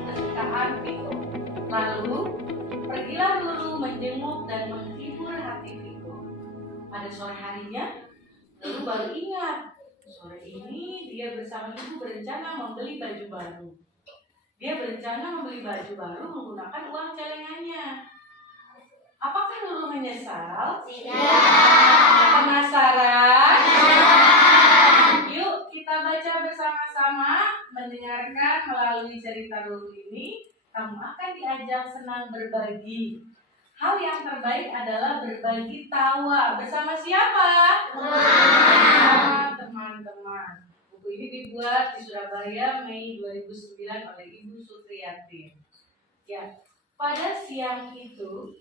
kesukaan Piko. Lalu pergilah Ruru menjenguk dan menghibur hati Piko. Pada sore harinya, Ruru baru ingat, sore ini dia bersama ibu berencana membeli baju baru. Dia berencana membeli baju baru menggunakan uang celengannya. Apakah Ruru menyesal? Tidak. Penasaran? Yuk kita baca bersama-sama, mendengarkan melalui cerita Ruru ini. Kamu akan diajak senang berbagi. Hal yang terbaik adalah berbagi tawa. Bersama siapa? Bersama teman-teman. Buku ini dibuat di Surabaya Mei 2009 oleh Ibu Sutriyati. Ya, pada siang itu,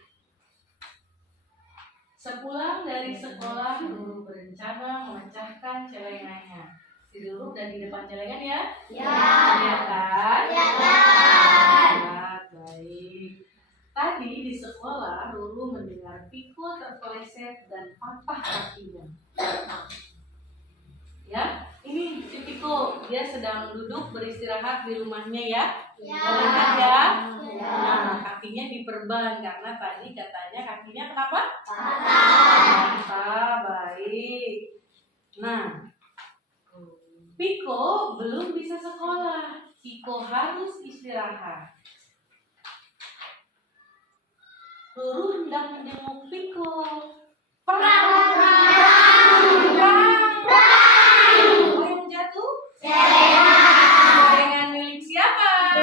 sepulang dari sekolah, Ruru berencana memecahkan celengannya. Duduk dan di depan celengan ya? Ya. Lihat kan? Baik. Tadi di sekolah, Ruru mendengar Piko terpeleset dan patah kakinya. Ya, ini si Piko, dia sedang duduk beristirahat di rumahnya ya. Lihat ya. Nah, kakinya diperban karena tadi katanya kakinya kenapa? Patah. Baik. Nah, Piko belum bisa sekolah. Piko harus istirahat. Ruru hendak menjenguk Piko. Apa yang jatuh? Celengan milik siapa?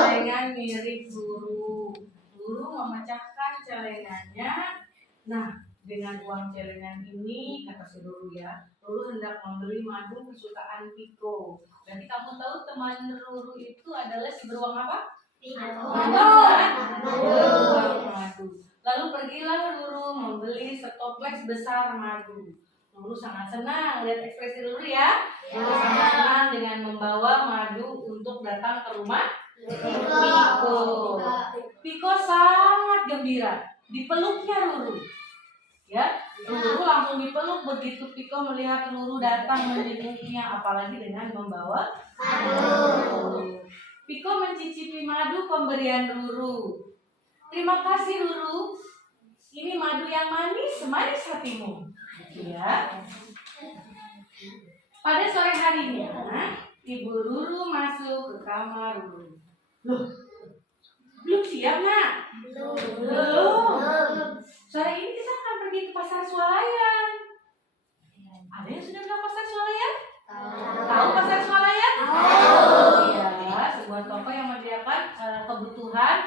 Celengan milik Ruru. Ruru memecahkan celengannya. Nah, dengan uang celengan ini, kata si Ruru ya, Ruru hendak membeli madu kesukaan Piko. Jadi kamu tahu teman Ruru itu adalah si beruang apa? Madu. Lalu pergilah Ruru membeli setoples besar madu. Ruru sangat senang lihat ekspresi Ruru ya. Ruru sangat senang dengan membawa madu untuk datang ke rumah Piko. Piko sangat gembira, dipeluknya Ruru. Ya, Ruru langsung dipeluk begitu Piko melihat Ruru datang menjenguknya, apalagi dengan membawa madu. Piko mencicipi madu pemberian Ruru. Terima kasih Ruru. Ini madu yang manis, semanis hatimu. Ya. Pada sore harinya, Ibu Ruru masuk ke kamar Ruru. Loh, belum siap nak? Belum. Sore ini kita akan pergi ke pasar swalayan. Ada yang sudah ke pasar swalayan? Tahu pasar swalayan? Ya, sebuah toko yang menyediakan kebutuhan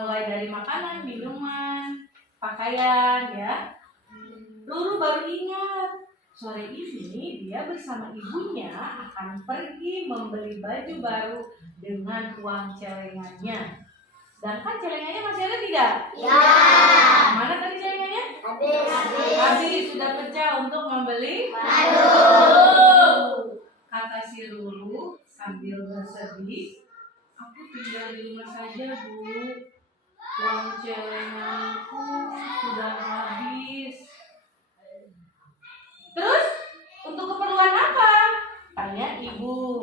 mulai dari makanan, minuman, pakaian ya. Ruru baru ingat, sore ini dia bersama ibunya akan pergi membeli baju baru dengan uang celengannya. Sedangkan celengannya masih ada tidak? Ya. Mana tadi celengannya? Habis, sudah pecah untuk membeli madu. Kata si Ruru sambil bersedih, aku tinggal di rumah saja Bu. Uang celenganku sudah habis. Terus untuk keperluan apa? Tanya ibu.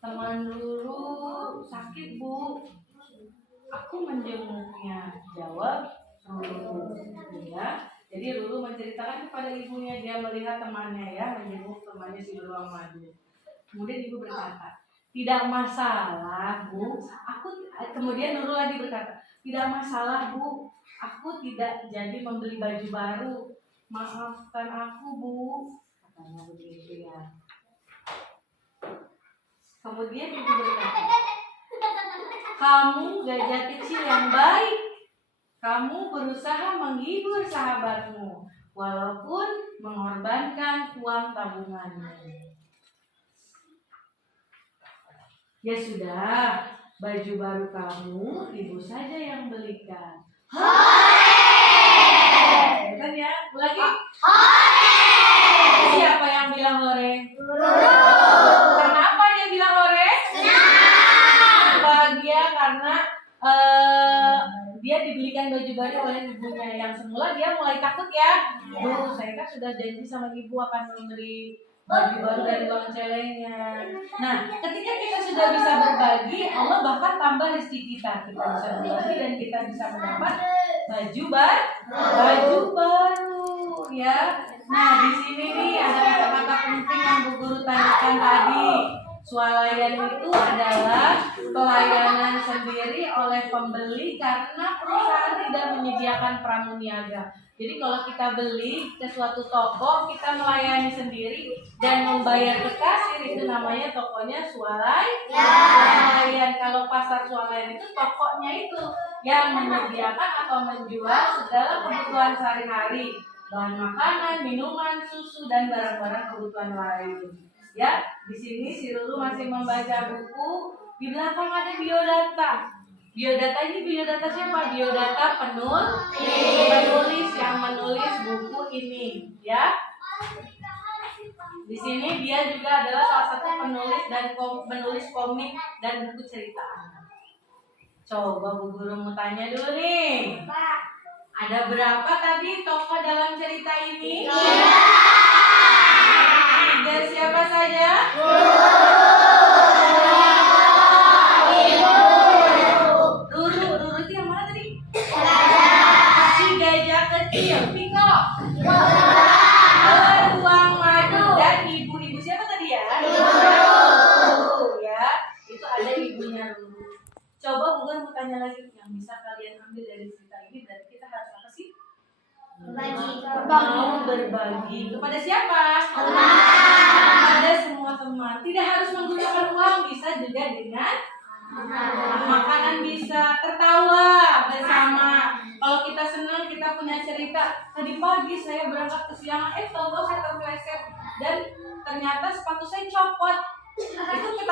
Teman Ruru sakit Bu. Aku menjenguknya. Jawab Ruru. Ya. Jadi Ruru menceritakan kepada ibunya, dia melihat temannya ya menjenguk temannya si beruang madu. Kemudian ibu berkata, tidak masalah Bu. Kemudian Ruru lagi berkata, tidak masalah Bu. Aku tidak jadi membeli baju baru. Maafkan aku Bu. Katanya begitu ya. Kemudian ibu berkata, kamu gajah kecil yang baik. Kamu berusaha menghibur sahabatmu walaupun mengorbankan uang tabunganmu. Ya sudah, baju baru kamu ibu saja yang belikan. Hore! Kan ya, lagi. Hore! Siapa yang bilang hore? Kenapa dia bilang hore? Senang. Bahagia karena dia dibelikan baju baru oleh ibunya. Yang semula dia mulai takut ya. Saya kan sudah janji sama ibu akan memberi baju baru dari uang celengnya. Nah, ketika kita sudah bisa berbagi, Allah bahkan tambah rezeki kita. Kita bisa berbagi dan kita bisa mendapat baju baru, ya. Nah, di sini nih ada kata-kata penting yang Bu Guru tanyakan tadi. Swalayan itu adalah pelayanan sendiri oleh pembeli karena perusahaan tidak menyediakan pramuniaga. Jadi kalau kita beli ke suatu toko, kita melayani sendiri dan membayar ke kasir, itu namanya tokonya swalayan. Kalau pasar swalayan itu tokonya itu yang menyediakan atau menjual segala kebutuhan sehari-hari, bahan makanan, minuman, susu dan barang-barang kebutuhan lain. Ya, di sini si Lulu masih membaca buku. Di belakang ada biodata. Biodata ini biodata siapa? Biodata penulis yang menulis buku ini, ya. Di sini dia juga adalah salah satu penulis dan penulis komik dan buku cerita anak. Coba Bu Guru mau tanya dulu nih. Ada berapa tadi tokoh dalam cerita ini? Tiga siapa saja? Ruru itu yang mana tadi? Si gajah kecil, Piko. Beruang madu dan ibu siapa tadi ya? Ruru, ya. Itu ada ibunya Ruru. Coba Bu Guru mau tanya lagi, yang bisa kalian ambil dari cerita ini berarti kita harus apa sih? Berbagi kepada siapa? Kepada semua teman. Tidak harus menggunakan uang, bisa juga dengan makanan, bisa tertawa bersama. Kalau kita senang, kita punya cerita. Tadi pagi saya berangkat kesiangan, tahu-tahu saya terpeleset dan ternyata sepatu saya copot. Itu ketawa.